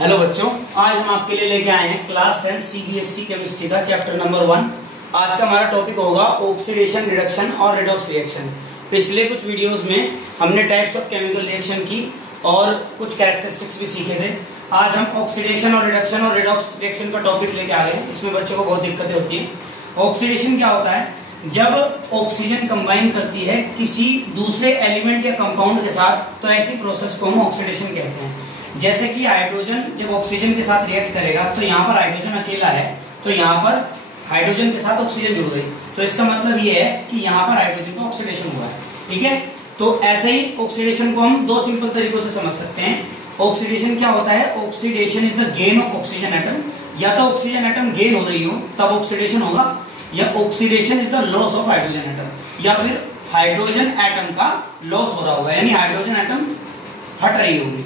Hello बच्चों, आज हम आपके लिए लेके आए हैं क्लास 10 सीबीएसई केमिस्ट्री का चैप्टर नंबर 1। आज का हमारा टॉपिक होगा ऑक्सीडेशन, रिडक्शन और रिडॉक्स रिएक्शन। पिछले कुछ वीडियोस में हमने टाइप्स ऑफ केमिकल रिएक्शन की और कुछ कैरेक्टरिस्टिक्स भी सीखे थे। आज हम ऑक्सीडेशन और रिडॉक्स रिएक्शन का टॉपिक लेके आ गए हैं। इसमें बच्चों को बहुत दिक्कतें होती है। ऑक्सीडेशन क्या होता है? जब ऑक्सीजन कंबाइन करती है किसी दूसरे एलिमेंट या कंपाउंड के साथ, तो ऐसी प्रोसेस को हम ऑक्सीडेशन कहते हैं। जैसे कि हाइड्रोजन जब ऑक्सीजन के साथ रिएक्ट करेगा तो यहाँ पर हाइड्रोजन अकेला है, तो यहाँ पर हाइड्रोजन के साथ ऑक्सीजन जुड़ गई, तो इसका मतलब ये है कि यहाँ पर हाइड्रोजन का ऑक्सीडेशन हुआ है। ठीक है, तो ऐसे ही ऑक्सीडेशन को हम दो सिंपल तरीकों से समझ सकते हैं। ऑक्सीडेशन क्या होता है? Oxidation is the gain of oxygen atom. या तो ऑक्सीजन एटम गेन हो रही हो तब ऑक्सीडेशन होगा, या oxidation is the loss of hydrogen atom, या फिर हाइड्रोजन एटम का लॉस हो रहा होगा, यानी हाइड्रोजन एटम हट रही होगी।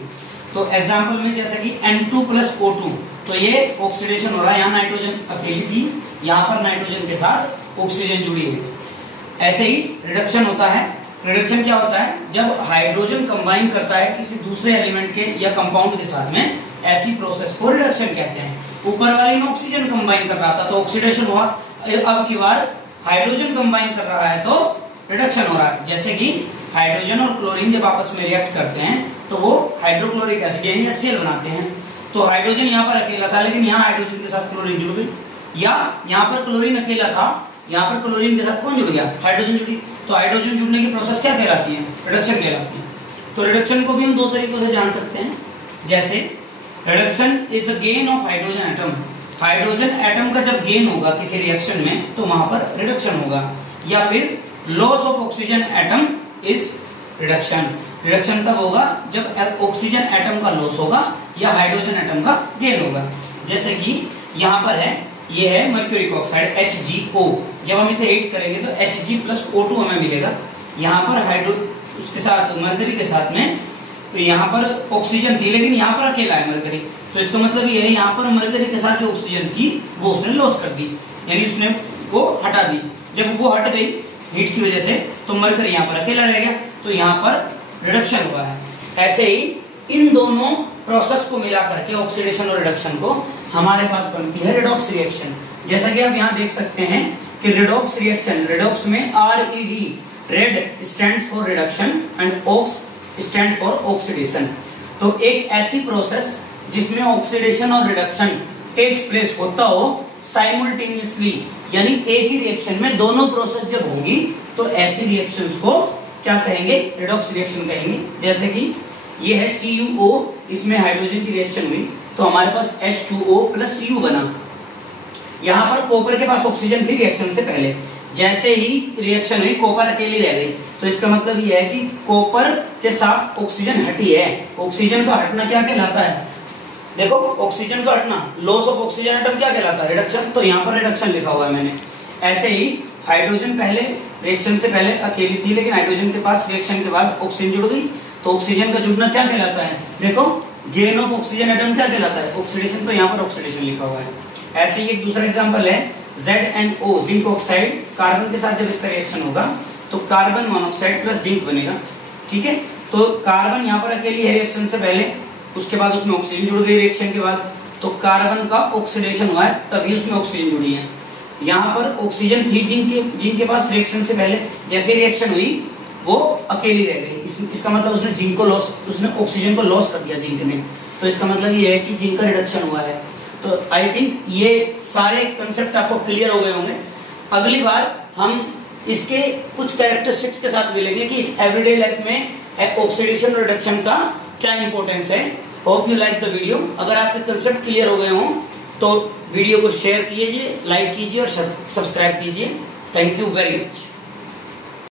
तो एग्जांपल में जैसे कि N2 + O2, तो ये ऑक्सीडेशन हो रहा है। यहाँ नाइट्रोजन अकेली थी, यहाँ पर नाइट्रोजन के साथ ऑक्सीजन जुड़ी है। ऐसे ही रिडक्शन होता है। रिडक्शन क्या होता है? जब हाइड्रोजन कंबाइन करता है किसी दूसरे एलिमेंट के या कंपाउंड के साथ में, ऐसी प्रोसेस को रिडक्शन कहते हैं। ऊपर वाले में ऑक्सीजन कंबाइन कर रहा था तो ऑक्सीडेशन हुआ, अब की बार हाइड्रोजन कंबाइन कर रहा है तो रिडक्शन हो रहा है। जैसे कि हाइड्रोजन और क्लोरीन जब आपस में रिएक्ट करते हैं तो वो हाइड्रोक्लोरिक एसिड यानी HCl बनाते हैं। तो हाइड्रोजन यहाँ पर अकेला था, लेकिन यहाँ हाइड्रोजन के साथ क्लोरीन जुड़ गई, या यहाँ पर क्लोरीन अकेला था, यहाँ पर क्लोरीन के साथ कौन जुड़ गया? हाइड्रोजन जुड़ी। तो हाइड्रोजन जुड़ने की प्रोसेस क्या कहलाती है? रिडक्शन कहलाती है। तो रिडक्शन को भी हम दो तरीकों से जान सकते हैं। जैसे reduction is a gain of hydrogen atom. Hydrogen atom का जब गेन होगा किसी रिएक्शन में तो वहां पर रिडक्शन होगा। या फिर loss of oxygen atom is reduction. Reduction तब होगा जब ऑक्सीजन एटम का लॉस होगा या हाइड्रोजन एटम का गेन होगा। जैसे कि यहाँ पर है, ये है मर्क्यूरिक ऑक्साइड HgO। जब हम इसे हीट करेंगे तो Hg + O2 हमें मिलेगा। यहाँ पर उसके साथ मरकरी के साथ में, तो यहाँ पर ऑक्सीजन थी लेकिन यहाँ पर अकेला है मरकरी, तो इसका मतलब ये है यहाँ पर मरकरी के साथ जो ऑक्सीजन थी वो उसने लॉस कर दी, यानी उसने वो हटा दी। जब वो हट गई हीट की वजह से तो मरकरी यहाँ पर अकेला रह गया, तो यहाँ पर रिडक्शन हुआ है। ऐसे ही इन दोनों प्रोसेस को मिला करके ऑक्सीडेशन और रिडक्शन को हमारे पास बनती है रिडॉक्स रिएक्शन। जैसा कि आप यहाँ देख सकते हैं कि रिडॉक्स रिएक्शन, रिडॉक्स में RED, red stands for reduction and ox stand for oxidation. तो एक ऐसी प्रोसेस जिसमें ऑक्सीडेशन और रिडक्शन टेक्स प्लेस होता हो साइमल्टेनियसली, यानी एक ही रिएक्शन में दोनों प्रोसेस जब होंगी तो ऐसी रिएक्शंस को क्या कहेंगे? रिडॉक्स रिएक्शन कहेंगे। जैसे कि ये है CuO, इसमें हाइड्रोजन की रिएक्शन हुई तो हमारे पास H2O + Cu बना। यहाँ पर कॉपर के पास ऑक्सीजन थी रिएक्शन से पहले, जैसे ही रिएक्शन हुई कॉपर अकेली रह गई, तो इसका मतलब यह है कि कॉपर के साथ ऑक्सीजन हटी है। ऑक्सीजन का हटना क्या कहलाता है? देखो, ऑक्सीजन का हटना, लॉस ऑफ ऑक्सीजन एटम क्या कहलाता है? रिडक्शन। तो यहाँ पर रिडक्शन लिखा हुआ है मैंने। ऐसे ही हाइड्रोजन पहले रिएक्शन से पहले अकेली थी, लेकिन हाइड्रोजन के पास रिएक्शन के बाद ऑक्सीजन जुड़ गई, तो ऑक्सीजन का जुड़ना क्या कहलाता है? देखो, गेन ऑफ ऑक्सीजन एटम क्या कहलाता है? ऑक्सीडेशन। तो यहाँ पर ऑक्सीडेशन लिखा हुआ है। ऐसे ही एक दूसरा एग्जांपल है ZnO, जिंक ऑक्साइड। कार्बन के साथ जब इसका रिएक्शन होगा तो कार्बन मोनोऑक्साइड + जिंक बनेगा। ठीक है, तो कार्बन यहाँ पर अकेली है रिएक्शन से पहले, उसके बाद उसमें ऑक्सीजन जुड़ गई रिएक्शन के बाद, तो कार्बन का ऑक्सीडेशन हुआ है तभी उसमें ऑक्सीजन जुड़ी है। यहाँ पर ऑक्सीजन थी जिंक के पास रिएक्शन से पहले, जैसे रिएक्शन हुई वो अकेली रह गई। इसका मतलब उसने ऑक्सीजन को लॉस कर दिया जिंक ने, तो इसका मतलब ये है कि जिंक का रिडक्शन हुआ है। तो आई थिंक ये सारे कंसेप्ट आपको क्लियर हो गए होंगे। अगली बार हम इसके कुछ कैरेक्टरिस्टिक्स के साथ मिलेंगे कि एवरीडे लाइफ में ऑक्सीडेशन और रिडक्शन का क्या इंपॉर्टेंस है। Hope you like the video. अगर आपके कंसेप्ट क्लियर हो गए हों तो वीडियो को शेयर कीजिए, लाइक कीजिए और सब्सक्राइब कीजिए। Thank you very much.